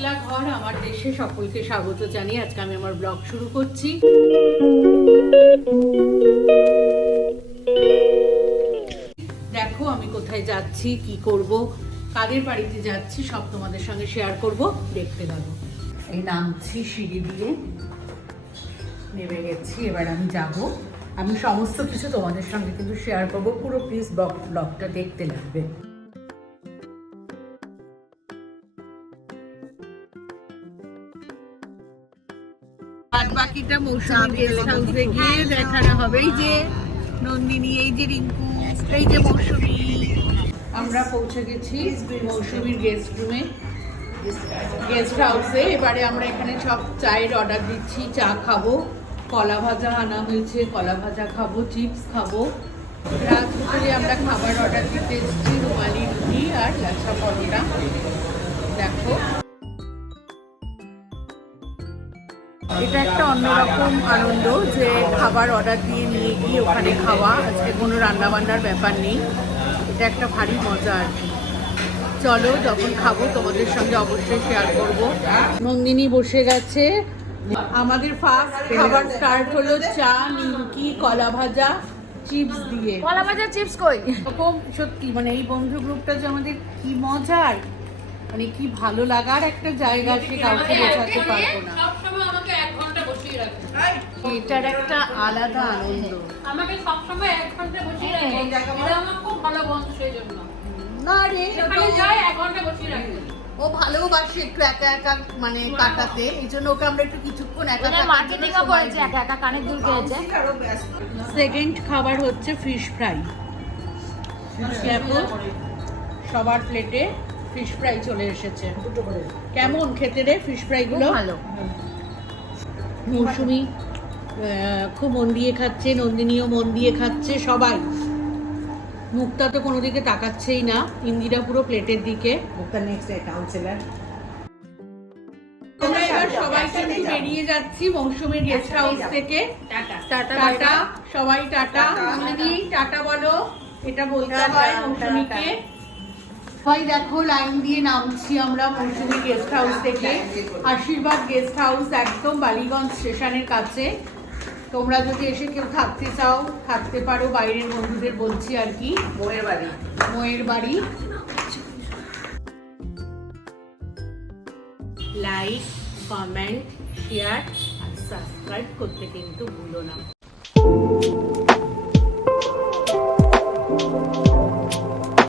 একলা ঘর আমার দেশে সকলকে স্বাগত জানিয়ে আজকে আমি আমার ব্লগ শুরু করছি। দেখো আমি কোথায় যাচ্ছি, কি করব, কাদের বাড়িতে যাচ্ছি সব তোমাদের সঙ্গে শেয়ার করব, দেখতে থাকো। এই নামছি সিঁড়ি দিয়ে, নেমে গেছি, এবার আমি যাব। আমি সমস্ত কিছু তোমাদের সঙ্গে কিন্তু শেয়ার করব, পুরো প্লিজ ব্লগটা দেখতে লাগবে। বাকিটা মৌসুমী গেস্ট হাউসে গিয়ে দেখানো হবে। এই যে নন্দিনী, এই যে রিঙ্কু, এই যে মৌসুমী। আমরা পৌঁছে গেছি মৌসুমীর গেস্ট রুমে, গেস্ট হাউসে। এবারে আমরা এখানে সব চায়ের অর্ডার দিচ্ছি, চা খাবো, কলা ভাজা আনা হয়েছে, কলা ভাজা খাবো, চিপস খাবো। রাত দুপুরে আমরা খাবার অর্ডার দিতে এসেছি, রুমালি রুটি আর লাচ্ছা পরোটা। দেখো এটা একটা অন্যরকম আনন্দ যে খাবার অর্ডার দিয়ে নিয়ে গিয়ে ওখানে খাওয়া। আজকে কোনো রান্নাবান্নার ব্যাপার নেই, এটা একটা ভারী মজা আর কি। চলো যখন খাবো তোমাদের সঙ্গে অবশ্যই শেয়ার করব। নন্দিনী বসে গেছে, আমাদের ফার্স্ট খাবার স্টার্ট হলো চা, নিমকি, কলা ভাজা, চিপস দিয়ে। কলা ভাজা চিপস কই? এরকম সত্যি মানে এই বন্ধু গ্রুপটা যে আমাদের কি মজার, মানে কি ভালো লাগার একটা জায়গা, সে কাউকে বোঝাতে পারবো না। সবসময় আমাকে 1 ঘন্টা বসিয়ে রাখে, এটার একটা আলাদা আনন্দ। আমাকে সবসময় 1 ঘন্টা বসিয়ে রাখে, এটা আমার খুব ভালো বন্ধু, সেই জন্য। না রে, ওখানে যায় 1 ঘন্টা বসিয়ে রাখে। ও ভালোবাসে একটু একা একা মানে কাটাতে, এই জন্য ওকে আমরা একটু কিছুক্ষণ একা ওখানে মার্কেটিংও করেছে, একা একা কানের দুল পেয়েছে। সেকেন্ড খাবার হচ্ছে ফিশ ফ্রাই। দেখো সবার প্লেটে ফিশ ফ্রাই চলে এসেছে। কেমন খেতে রে ফিশ ফ্রাই গুলো? ভালো। মৌসুমী খুব মন দিয়ে খাচ্ছে, নন্দিনীও মন দিয়ে খাচ্ছে, সবাই। মুক্তা তো কোনো দিকে তাকাচ্ছেই না, ইন্দিরা পুরো প্লেটের দিকে। আমরা এবার সবাই কিন্তু বেরিয়ে যাচ্ছি মৌসুমীর গেস্ট হাউস থেকে। টাটা সবাই, টাটা। নন্দিনী টাটা বলো, এটা বলতে হয় মৌসুমীকে। সবাই দেখো লাইন দিয়ে নামছি আমরা মৌসুমী গেস্ট হাউস থেকে। আশীর্বাদ গেস্ট হাউস একদম বালিগঞ্জ স্টেশনের কাছে। তোমরা যদি এসে কেউ থাকতে চাও থাকতে পারো, বাইরের বন্ধুদের বলছি আর কি। মোয়ের বাড়ি। লাইক, কমেন্ট, শেয়ার আর সাবস্ক্রাইব করতে কিন্তু ভুলো না।